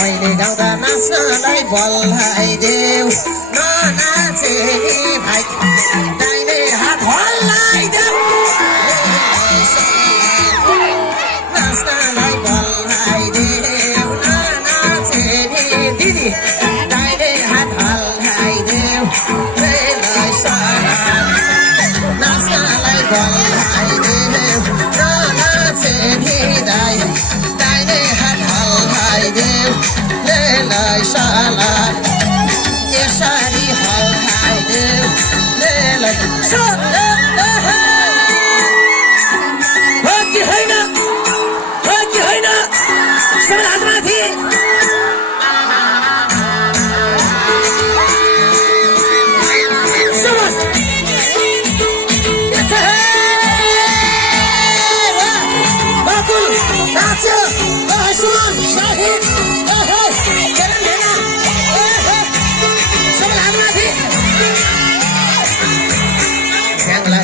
मैले गाउँदा नाच्नलाई बोलाइदेऊ ननाचे नि भाइ दाहिने हात हल्लाइदेऊ नाच्नलाई बोलाइदेऊ ननाचे नि दिदी दाहिने हात हल्लाइदेऊ नाच्नलाई बोलाइदेऊ ननाचे नि दाहिने हात हल्लाइदेऊ लेलाई साला यसरी हल्लाइदेऊ लेलाई साला हो कि होइन सबै हात माथि बाकुल नाच्यो सुमन शाहिद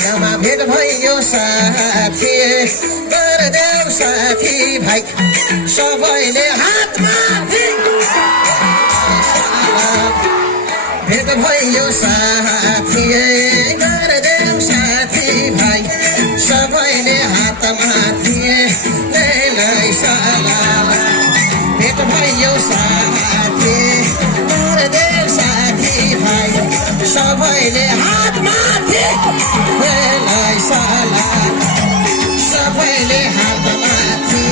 गाउँमा भेट भयो साथी गरिदेऊ साथी भाइ सबैले हात माथि भेट भयो साथी गरिदेऊ साथी भाइ सबैले हात माथि लेलाई साला भेट भयो साथी गरिदेऊ साथी भाइ सबैले हात माथि लेलाई साला सबैले हात माथि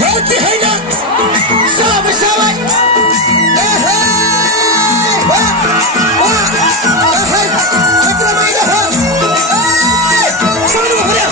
हो कि होइन सबै कत्रो माइलो हो सुन्नु पर्यो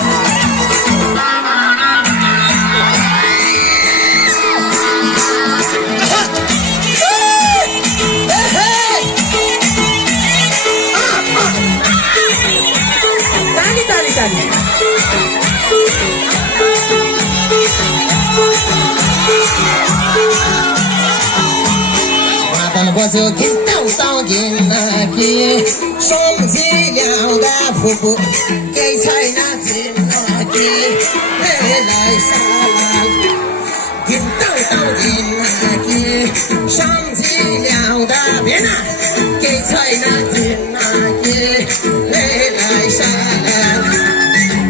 बज्यो घिन्टाउ घिन्न कि सम्झी ल्याउँदा फुपू केही छैन चिन्न कि लेलाई साला घिन्टाउ घिन्न कि सम्झी ल्याउँदा भेना केही छैन चिन्न कि लेलाई साला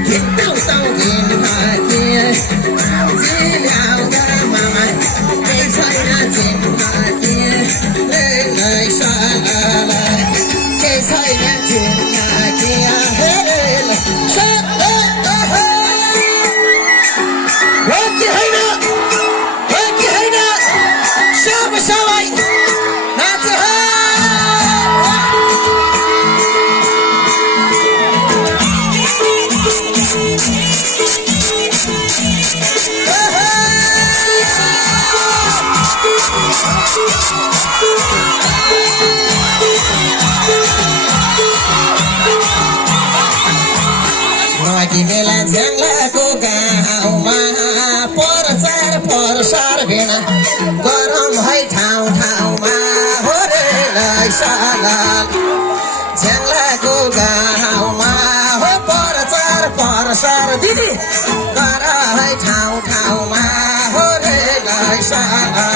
घिन्टाउ घिन्न कि सम्झी ल्याउँदा मामा केही छैन चिन्न कि लेलाई साला केही छैन चिन्न कि हो कि होइन सबै नाच नकी बेला झ्याङ्लाको गाउँमा परचार परसार भेना गरम है ठाउँमा हो रे साला झ्याङ्लाको गाउँमा हो परचार परसार दिदी गर है ठाउँमा हो रे साला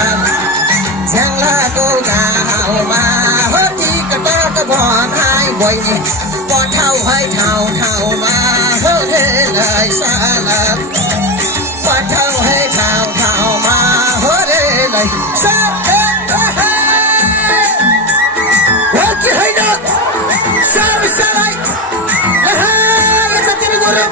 झ्याङ्लाको गाउँमा हो टिकटक बनाई बहिनी पठाउ है ठाउँमा हो रे साला पठाउ है ठाउँमा हो रे हो कि होइन सबै यतातिर गरौँ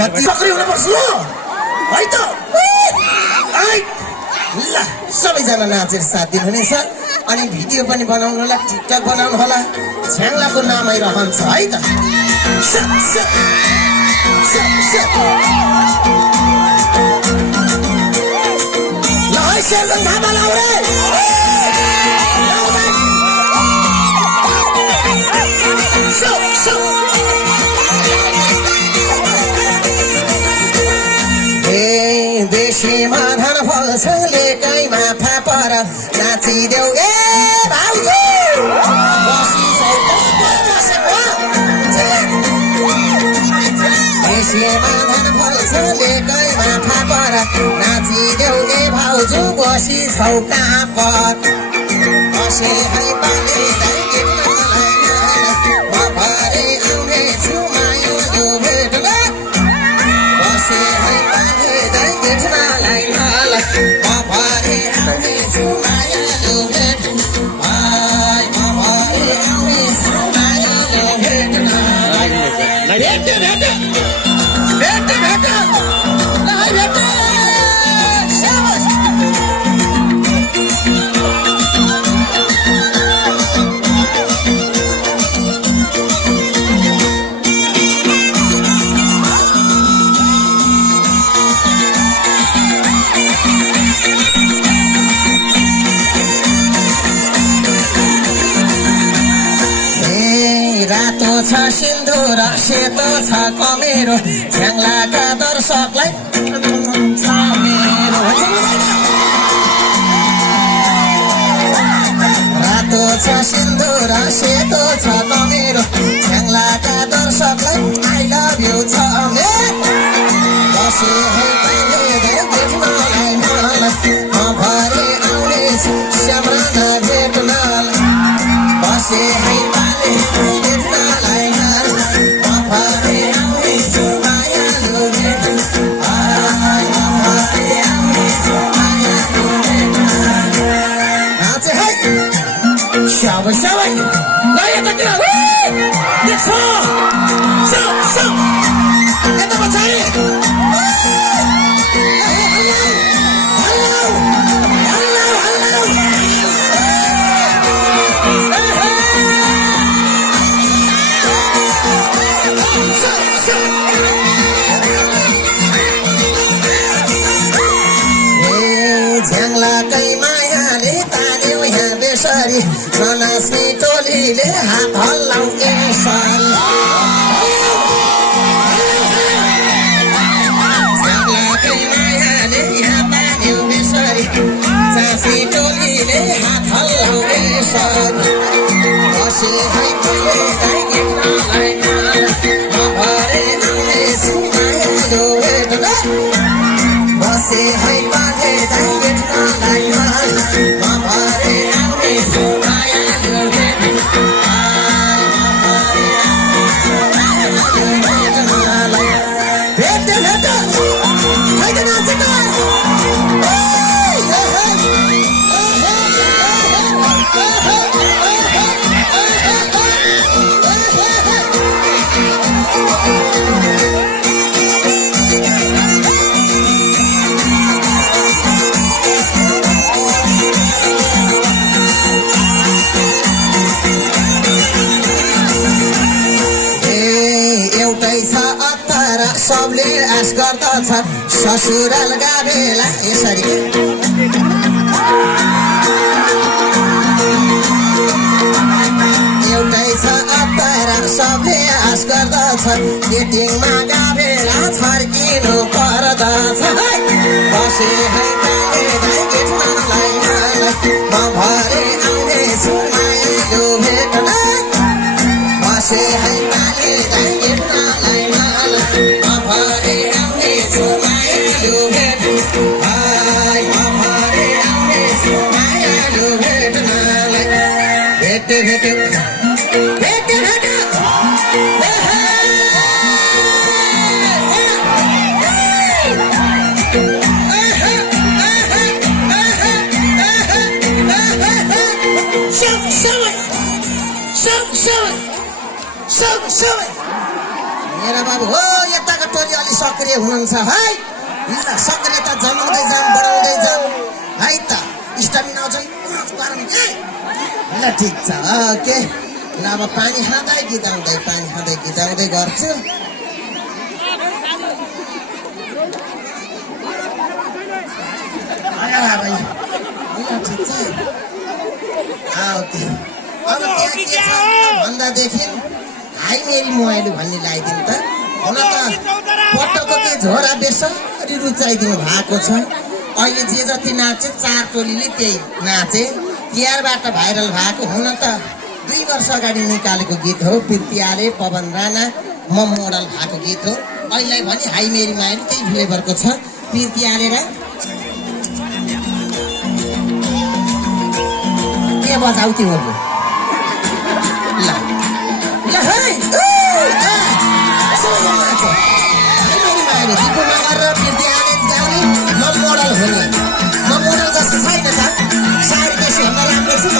कति सक्रिय हुनुपर्छ है त ल सबैजना नाचेर साथ दिनुहुनेछ। अनि भिडियो पनि बनाउनु होला टिकटक बनाउनु होला छ्याङ्लाको नामै रहन्छ है त ल है शेरजन थापा लाउ रे बेसीमा धन फल्छ लेकैमा फापर नाचिदेऊ ए भाउजू बेसीमा धन फल्छ लेकैमा फापर नाचिदेऊ ए भाउजू बसी छौ कापर बसे है पाले म भरे आउने छु मायालु भेट्न बसे है पाले भेट्नलाई mal mapare aune sumaya lo vet ai mapare aune sumaya lo vet na vet lai vet shabash रातो छ सिन्दुर सेतो छ कमेरो छ्याङ्लाका दर्शकलाई छ मेरो रातो छ सिन्दुर सेतो छ कमेरो छ्याङ्लाका दर्शकलाई आई लभ यु छ मेरो बसे है पहिले भेट्नलाई मलाई म भरे आउनेछु स्याम्राना भेट्नलाई बसे है पाले भेट्नलाई म भरे आउनेछु मायालु भेट्न आई म भरे आउनेछु मायालु भेट्न नाचे है शाबाश शाबाश ल यतातिर देख्छ यता पछाडि झ्याङ्लाकै मायाले तान्यो यहाँ बेसरी ननाच्ने टोलीले हात हल्लाउ यसरी झ्याङ्लाकै मायाले यहाँ तान्यो बेसरी चाँसी टोलीले हात हल्लाउ यसरी बसे है पहिले भेट्नलाई म भरे आउनेछु मायालु भेट्न बसे है पाले भेट्नलाई म भरे आउनेछु मायालु भेट्न आई म भरे आउनेछु मायालु भेट्नलाई भेट खैत नाचेको सबले आश गर्दछ ससुराल गाभेला यसरी एउटै छ अप्परा सबले आश गर्दछ गेटिङमा गाभेला छर्किनु पर्दछ बसे है पाले भेट्नलाई म भरे आउनेछु मायालु भेट्न बसे है पाले भेट्नलाई म भरे आउनेछु मायालु भेट्न आई म भरे आउनेछु मायालु भेट्नलाई भेट मेरा बाबु हो यताको टोली अलि सक्रिय हुनुहुन्छ है ल सक्रियता जमाउँदै जाम बढाउँदै जाम है त स्टामिना चाहिँ गरम के ल ठिक छ ओके ल अब पानी खाँदै गीत गर्छु ठिक छ ओके अब त्यहाँ के छ भन्दादेखि हाई मेरी मोबाइल भन्ने लगाइदिनु त हुन त फोटोको के झोरा बेसरी रुचाइदिनु भएको छ अहिले जे जति नाचे 4 टोलीले त्यही नाचे तिहारबाट भाइरल भएको हुन त 2 वर्ष अगाडि निकालेको गीत हो पिर्तियाले पवन राणा म मोडल भएको गीत हो अहिले भने हाई मेरी माइल त्यही फ्लेभरको छ पिर्तियाले र के बजाउ तिमीहरु ल ल है गीतको नगरेर पिर्तियाले गाउने म मोडल हुने म मोडल जस्तो छैन त सारी बेसी भन्दा राम्रो छु म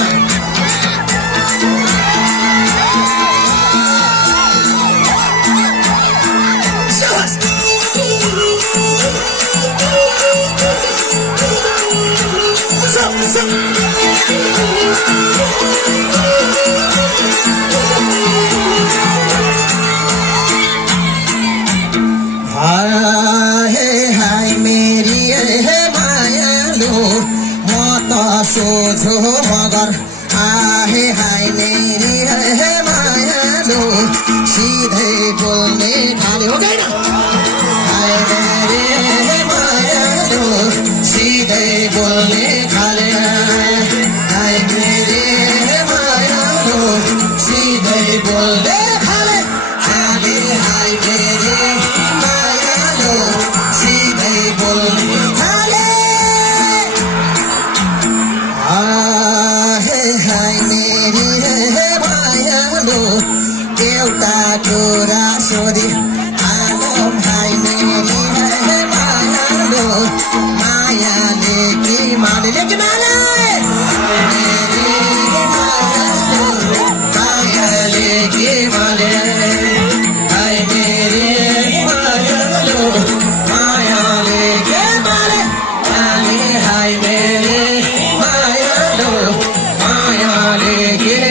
हाय मेरी हे मायालु म त सोझो मगर आहे हाय मेरी हे मायालु सिधै बोल्ने थाल्यो हाय मेरी हे मायालु सिधै बोल्ने थाल्यो हाय मेरी हे मायालु सिधै बोल्ने थाले आगे हाय मेरी एउटा कुरा सोधी आलो भाइ मेरी मायाले कि माले